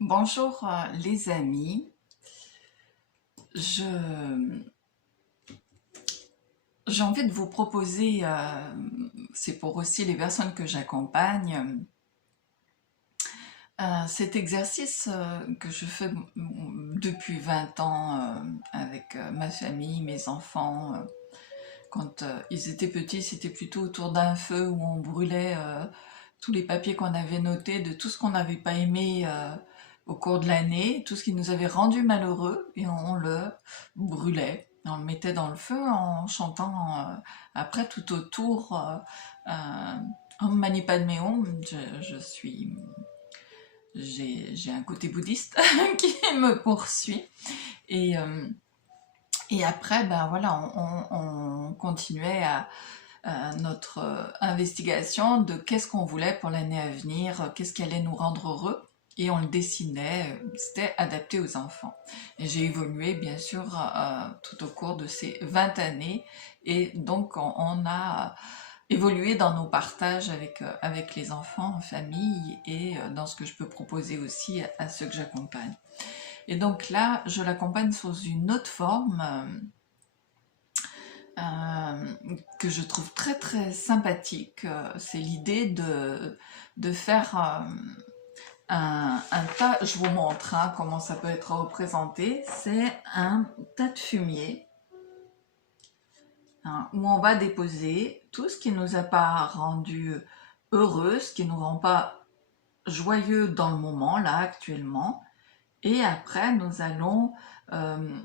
Bonjour les amis, je j'ai envie de vous proposer, c'est pour aussi les personnes que j'accompagne, cet exercice que je fais depuis 20 ans avec ma famille, mes enfants. Quand ils étaient petits, c'était plutôt autour d'un feu où on brûlait tous les papiers qu'on avait notés de tout ce qu'on n'avait pas aimé au cours de l'année, tout ce qui nous avait rendu malheureux, et on le brûlait. On le mettait dans le feu en chantant après tout autour Om Mani Padme Hum. J'ai un côté bouddhiste qui me poursuit. Et, euh, et après, ben voilà, on continuait à notre investigation de qu'est-ce qu'on voulait pour l'année à venir, qu'est-ce qui allait nous rendre heureux. Et on le dessinait, c'était adapté aux enfants. Et j'ai évolué, bien sûr, tout au cours de ces 20 années. Et donc, on a évolué dans nos partages avec les enfants, en famille, et dans ce que je peux proposer aussi à ceux que j'accompagne. Et donc là, je l'accompagne sous une autre forme que je trouve très très sympathique. C'est l'idée de faire un tas, je vous montre comment ça peut être représenté, c'est un tas de fumier où on va déposer tout ce qui ne nous a pas rendu heureux, ce qui ne nous rend pas joyeux dans le moment, là actuellement, et après nous allons euh,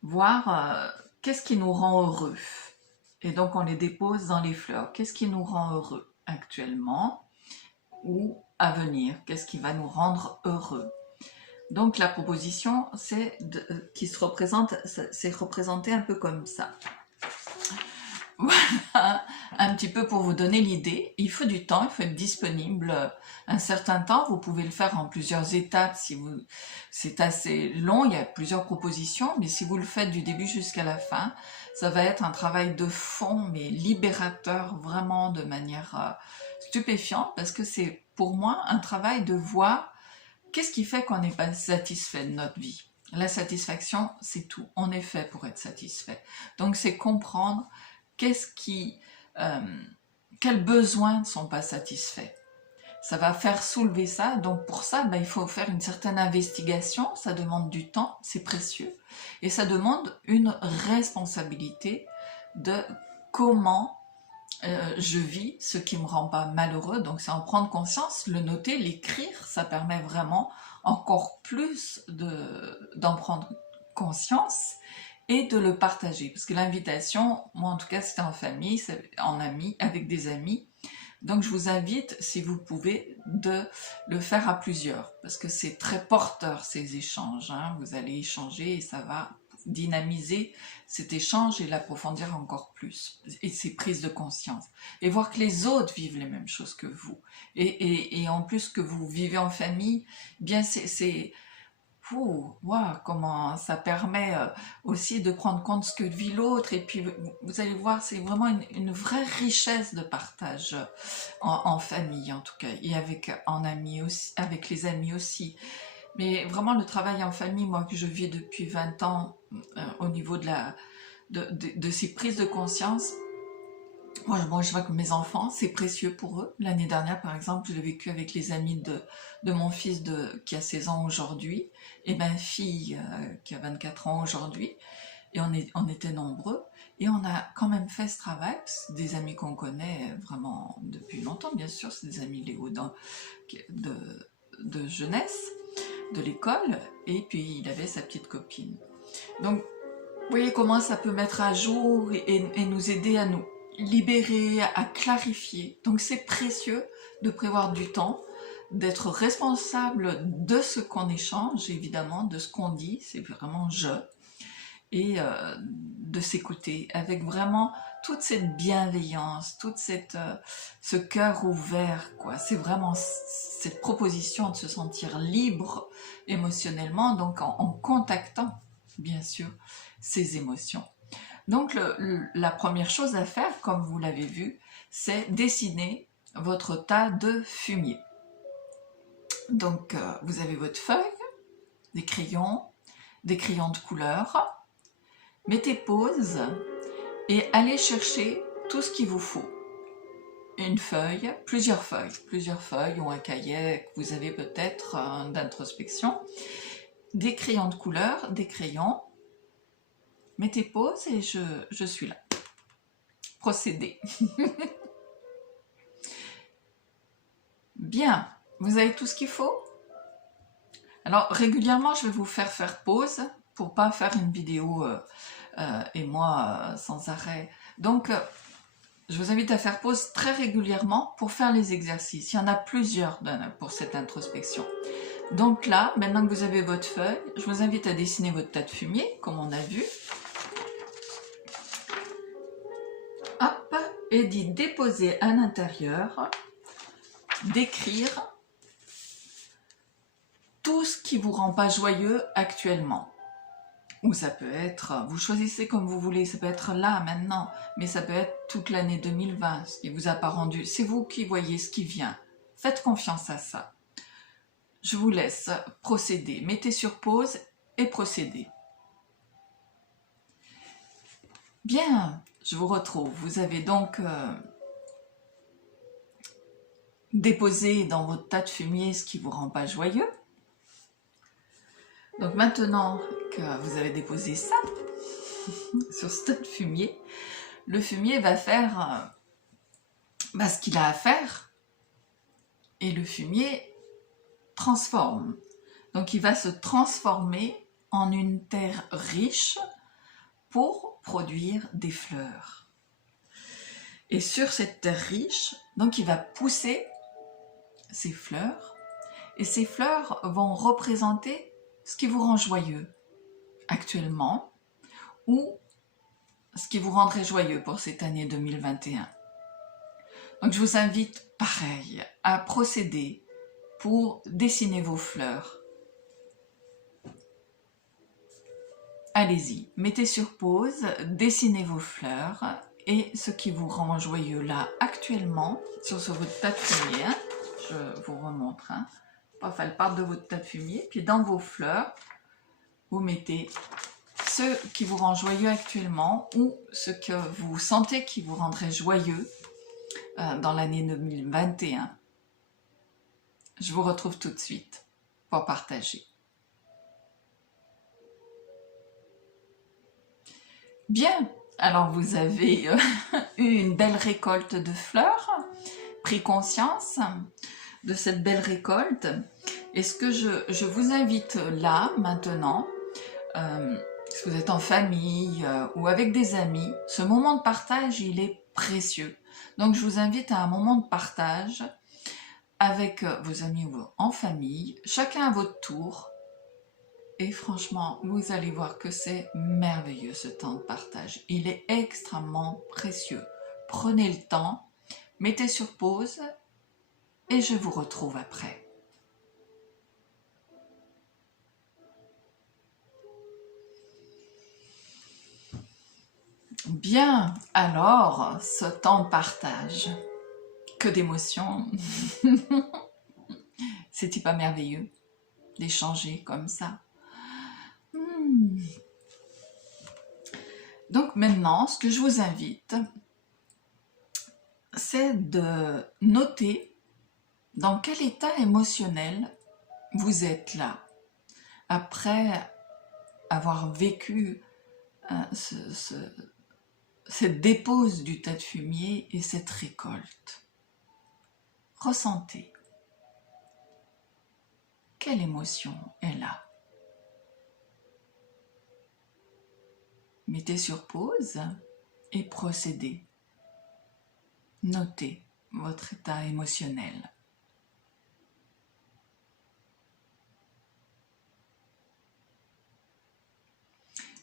voir qu'est-ce qui nous rend heureux. Et donc on les dépose dans les fleurs. Qu'est-ce qui nous rend heureux actuellement ou à venir? Qu'est-ce qui va nous rendre heureux? Donc la proposition, qui se représente, c'est représenté un peu comme ça. Voilà, un petit peu pour vous donner l'idée. Il faut du temps, il faut être disponible un certain temps. Vous pouvez le faire en plusieurs étapes si vous, c'est assez long, il y a plusieurs propositions, mais si vous le faites du début jusqu'à la fin, ça va être un travail de fond, mais libérateur vraiment de manière stupéfiante, parce que c'est pour moi un travail de voir qu'est-ce qui fait qu'on n'est pas satisfait de notre vie. La satisfaction, c'est tout. On est fait pour être satisfait. Donc c'est comprendre qu'est-ce qui, euh, quels besoins ne sont pas satisfaits. Ça va faire soulever ça, donc pour ça, il faut faire une certaine investigation, ça demande du temps, c'est précieux, et ça demande une responsabilité de comment je vis ce qui me rend pas malheureux, donc c'est en prendre conscience, le noter, l'écrire, ça permet vraiment encore plus d'en prendre conscience et de le partager. Parce que l'invitation, moi en tout cas c'était en famille, en amis, avec des amis. Donc je vous invite, si vous pouvez, de le faire à plusieurs, parce que c'est très porteur ces échanges. Vous allez échanger et ça va dynamiser cet échange et l'approfondir encore plus, et ces prises de conscience. Et voir que les autres vivent les mêmes choses que vous. Et en plus que vous vivez en famille, bien c'est wow, comment ça permet aussi de prendre compte de ce que vit l'autre, et puis vous allez voir, c'est vraiment une vraie richesse de partage en famille en tout cas, et en amis aussi, avec les amis aussi. Mais vraiment le travail en famille, moi que je vis depuis 20 ans, au niveau de ces prises de conscience, moi, je vois que mes enfants, c'est précieux pour eux. L'année dernière, par exemple, je l'ai vécu avec les amis de mon fils qui a 16 ans aujourd'hui, et ma fille qui a 24 ans aujourd'hui. Et on était nombreux. Et on a quand même fait ce travail. C'est des amis qu'on connaît vraiment depuis longtemps, bien sûr. C'est des amis Léo de, de jeunesse, de l'école. Et puis, il avait sa petite copine. Donc, vous voyez comment ça peut mettre à jour et nous aider à nous libérer, à clarifier. Donc c'est précieux de prévoir du temps, d'être responsable de ce qu'on échange, évidemment, de ce qu'on dit, c'est vraiment je, et de s'écouter avec vraiment toute cette bienveillance, ce cœur ouvert, quoi. C'est vraiment cette proposition de se sentir libre émotionnellement, donc en contactant, bien sûr, ses émotions. Donc la première chose à faire, comme vous l'avez vu, c'est dessiner votre tas de fumier. Donc, vous avez votre feuille, des crayons de couleur. Mettez pause et allez chercher tout ce qu'il vous faut. Une feuille, plusieurs feuilles ou un cahier que vous avez peut-être d'introspection. Des crayons de couleur, des crayons. Mettez pause et je suis là. Procédez. Bien, vous avez tout ce qu'il faut? Alors régulièrement, je vais vous faire pause pour pas faire une vidéo et moi sans arrêt. Donc, je vous invite à faire pause très régulièrement pour faire les exercices. Il y en a plusieurs pour cette introspection. Donc là, maintenant que vous avez votre feuille, je vous invite à dessiner votre tas de fumier, comme on a vu. Hop, et d'y déposer à l'intérieur, d'écrire tout ce qui vous rend pas joyeux actuellement. Ou ça peut être, vous choisissez comme vous voulez, ça peut être là, maintenant, mais ça peut être toute l'année 2020, ce qui vous a pas rendu. C'est vous qui voyez ce qui vient. Faites confiance à ça. Je vous laisse procéder. Mettez sur pause et procédez. Bien, je vous retrouve. Vous avez donc déposé dans votre tas de fumier ce qui vous rend pas joyeux. Donc maintenant que vous avez déposé ça sur ce tas de fumier, le fumier va faire ce qu'il a à faire et le fumier transforme. Donc il va se transformer en une terre riche pour produire des fleurs. Et sur cette terre riche, donc il va pousser ces fleurs et ces fleurs vont représenter ce qui vous rend joyeux actuellement ou ce qui vous rendrait joyeux pour cette année 2021. Donc je vous invite, pareil, à procéder pour dessiner vos fleurs. Allez-y, mettez sur pause, dessinez vos fleurs et ce qui vous rend joyeux là actuellement sur votre tas de fumier. Je vous remontre. Elle part de votre tas de fumier, puis dans vos fleurs, vous mettez ce qui vous rend joyeux actuellement ou ce que vous sentez qui vous rendrait joyeux dans l'année 2021. Je vous retrouve tout de suite pour partager. Bien, alors vous avez eu une belle récolte de fleurs, pris conscience de cette belle récolte. Et ce que je vous invite là, maintenant, si vous êtes en famille ou avec des amis, ce moment de partage, il est précieux. Donc je vous invite à un moment de partage avec vos amis ou en famille, chacun à votre tour. Et franchement, vous allez voir que c'est merveilleux ce temps de partage. Il est extrêmement précieux. Prenez le temps, mettez sur pause et je vous retrouve après. Bien, alors, ce temps de partage, que d'émotions. C'est-il pas merveilleux d'échanger comme ça? Donc maintenant, ce que je vous invite, c'est de noter dans quel état émotionnel vous êtes là, après avoir vécu cette dépose du tas de fumier et cette récolte. Ressentez. Quelle émotion est là? Mettez sur pause et procédez. Notez votre état émotionnel.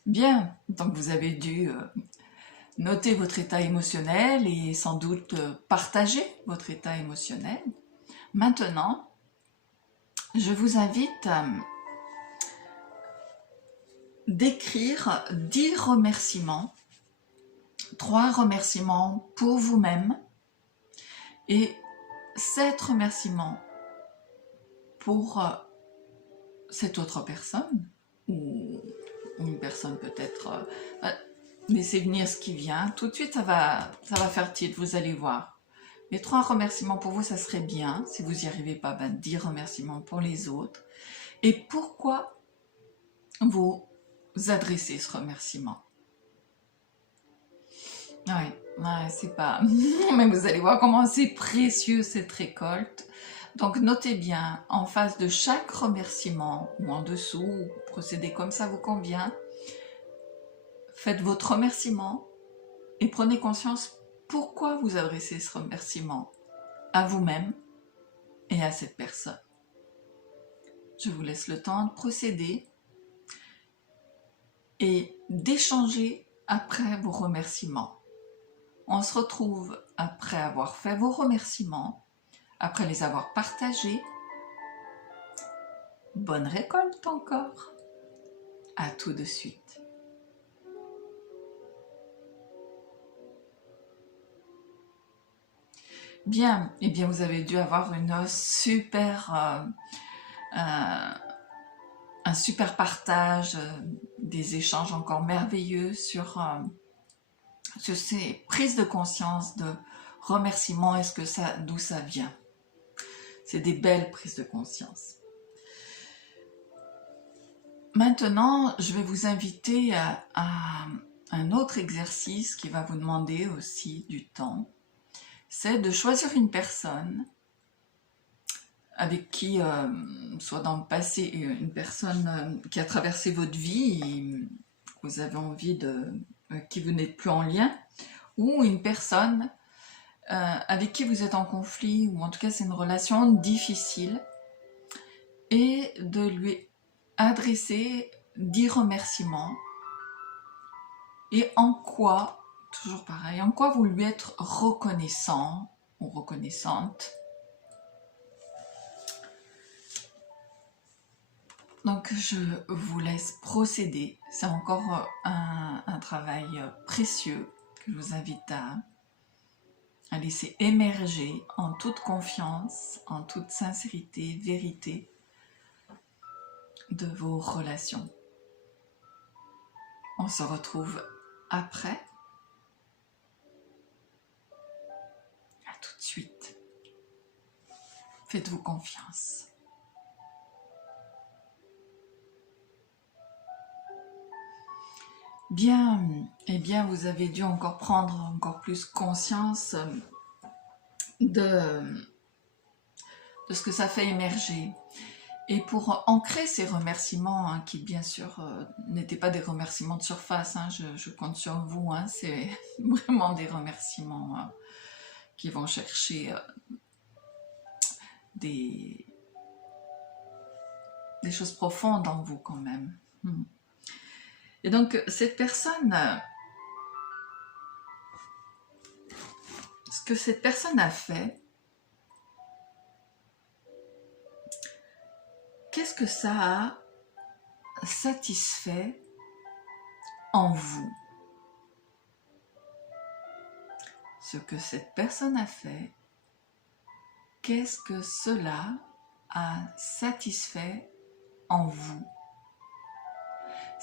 Bien, donc vous avez dû noter votre état émotionnel et sans doute partager votre état émotionnel. Maintenant, je vous invite à d'écrire 10 remerciements, 3 remerciements pour vous-même et 7 remerciements pour cette autre personne, ou une personne peut-être, laissez venir ce qui vient, tout de suite ça va faire tilt, vous allez voir. Les 3 remerciements pour vous, ça serait bien. Si vous n'y arrivez pas, 10 remerciements pour les autres. Et pourquoi vous adressez ce remerciement? Ouais, c'est pas... Mais vous allez voir comment c'est précieux cette récolte. Donc notez bien, en face de chaque remerciement, ou en dessous, procédez comme ça vous convient. Faites votre remerciement et prenez conscience pourquoi vous adressez ce remerciement à vous-même et à cette personne. Je vous laisse le temps de procéder et d'échanger après vos remerciements. On se retrouve après avoir fait vos remerciements, après les avoir partagés. Bonne récolte encore. À tout de suite. Bien, eh bien vous avez dû avoir une super, un super partage, des échanges encore merveilleux sur ces prises de conscience de remerciements, est-ce que ça, d'où ça vient? C'est des belles prises de conscience. Maintenant, je vais vous inviter à un autre exercice qui va vous demander aussi du temps. C'est de choisir une personne avec qui, soit dans le passé, une personne qui a traversé votre vie et vous avez envie de... qui vous n'êtes plus en lien, ou une personne avec qui vous êtes en conflit, ou en tout cas c'est une relation difficile, et de lui adresser 10 remerciements, et en quoi, toujours pareil, en quoi vous lui êtes reconnaissant ou reconnaissante. Donc je vous laisse procéder, c'est encore un travail précieux que je vous invite à laisser émerger en toute confiance, en toute sincérité, vérité de vos relations. On se retrouve après. À tout de suite. Faites-vous confiance. Bien, eh bien vous avez dû encore prendre encore plus conscience de ce que ça fait émerger. Et pour ancrer ces remerciements, qui bien sûr n'étaient pas des remerciements de surface, je compte sur vous, c'est vraiment des remerciements qui vont chercher des choses profondes en vous quand même. Et donc cette personne, ce que cette personne a fait, qu'est-ce que ça a satisfait en vous? Ce que cette personne a fait, qu'est-ce que cela a satisfait en vous?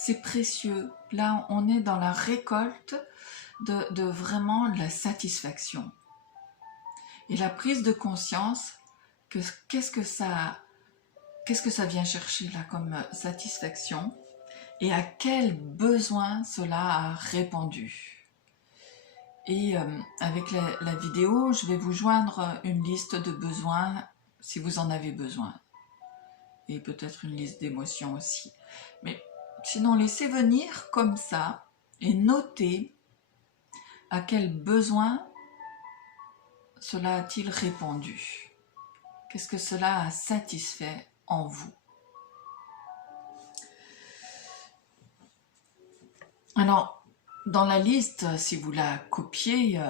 C'est précieux. Là, on est dans la récolte de vraiment la satisfaction. Et la prise de conscience, qu'est-ce que ça vient chercher là comme satisfaction et à quel besoin cela a répondu. Et avec la vidéo, je vais vous joindre une liste de besoins si vous en avez besoin. Et peut-être une liste d'émotions aussi. Mais sinon, laissez venir comme ça et notez à quel besoin cela a-t-il répondu. Qu'est-ce que cela a satisfait en vous? Alors, dans la liste, si vous la copiez,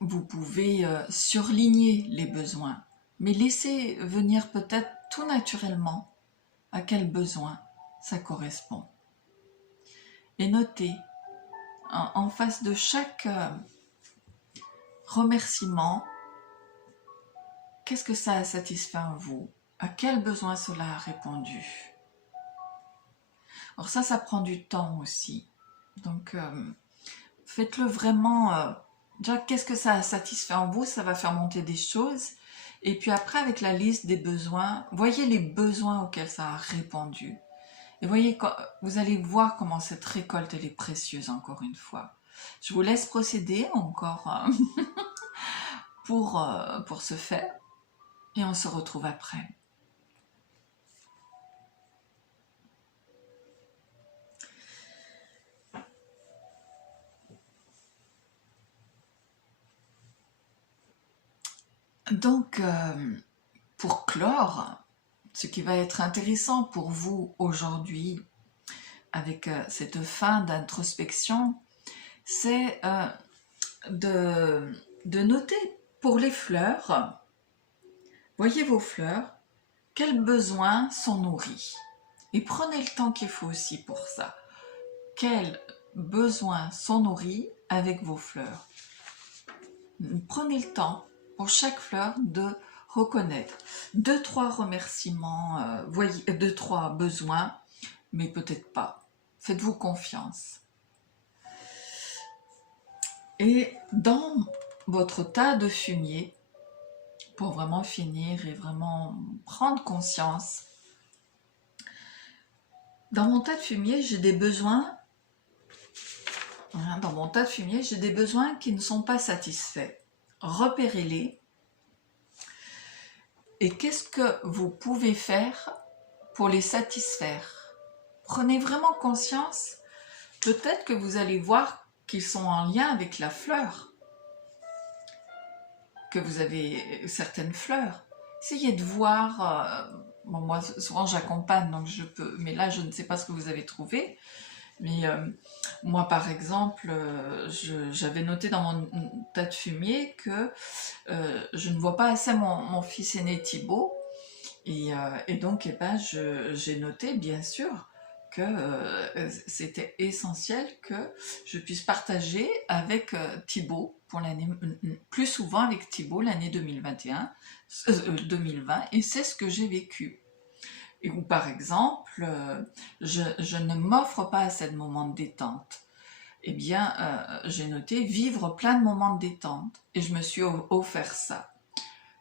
vous pouvez surligner les besoins, mais laissez venir peut-être tout naturellement à quel besoin ça correspond. Et notez, en face de chaque remerciement, qu'est-ce que ça a satisfait en vous? À quel besoin cela a répondu? Alors ça prend du temps aussi. Donc, faites-le vraiment. Déjà, qu'est-ce que ça a satisfait en vous? Ça va faire monter des choses. Et puis après, avec la liste des besoins, voyez les besoins auxquels ça a répondu. Et voyez, vous allez voir comment cette récolte, elle est précieuse, encore une fois. Je vous laisse procéder encore pour ce faire. Et on se retrouve après. Donc, pour clore, ce qui va être intéressant pour vous aujourd'hui, avec cette fin d'introspection, c'est de noter pour les fleurs, voyez vos fleurs, quels besoins sont nourris. Et prenez le temps qu'il faut aussi pour ça. Quels besoins sont nourris avec vos fleurs. Prenez le temps pour chaque fleur de reconnaître 2-3 remerciements, voyez, 2-3 besoins, mais peut-être pas. Faites-vous confiance. Et dans votre tas de fumier, pour vraiment finir et vraiment prendre conscience, dans mon tas de fumier, j'ai des besoins. Dans mon tas de fumier, j'ai des besoins qui ne sont pas satisfaits. Repérez-les. Et qu'est-ce que vous pouvez faire pour les satisfaire? Prenez vraiment conscience. Peut-être que vous allez voir qu'ils sont en lien avec la fleur, que vous avez certaines fleurs. Essayez de voir, bon, moi souvent j'accompagne donc je peux, mais là je ne sais pas ce que vous avez trouvé, mais moi par exemple, j'avais noté dans mon tas de fumier que je ne vois pas assez mon fils aîné Thibaut, et donc j'ai noté bien sûr que c'était essentiel que je puisse partager avec Thibaut pour l'année, plus souvent avec Thibaut l'année 2021, 2020, et c'est ce que j'ai vécu. Et où par exemple, je ne m'offre pas assez de moments de détente. Eh bien, j'ai noté vivre plein de moments de détente, et je me suis offert ça.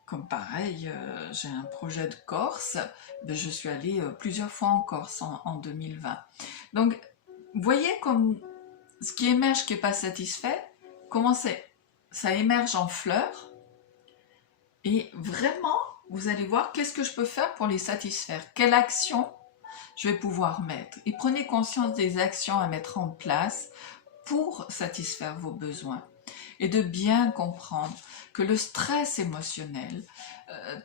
Comme pareil, j'ai un projet de Corse, je suis allée plusieurs fois en Corse en 2020. Donc, voyez comme ce qui émerge qui n'est pas satisfait, comment ça émerge en fleurs, et vraiment, vous allez voir qu'est-ce que je peux faire pour les satisfaire, quelle action je vais pouvoir mettre. Et prenez conscience des actions à mettre en place pour satisfaire vos besoins. Et de bien comprendre que le stress émotionnel,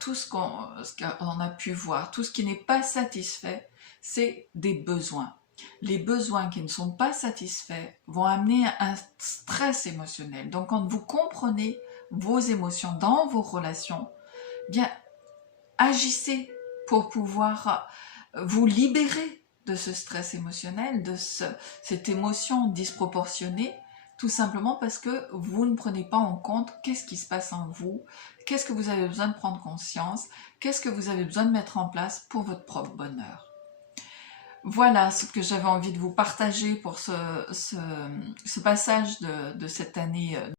tout ce qu'on a pu voir, tout ce qui n'est pas satisfait, c'est des besoins. Les besoins qui ne sont pas satisfaits vont amener un stress émotionnel. Donc quand vous comprenez vos émotions dans vos relations, bien agissez pour pouvoir vous libérer de ce stress émotionnel, de cette émotion disproportionnée, tout simplement parce que vous ne prenez pas en compte qu'est-ce qui se passe en vous, qu'est-ce que vous avez besoin de prendre conscience, qu'est-ce que vous avez besoin de mettre en place pour votre propre bonheur. Voilà ce que j'avais envie de vous partager pour ce passage de cette année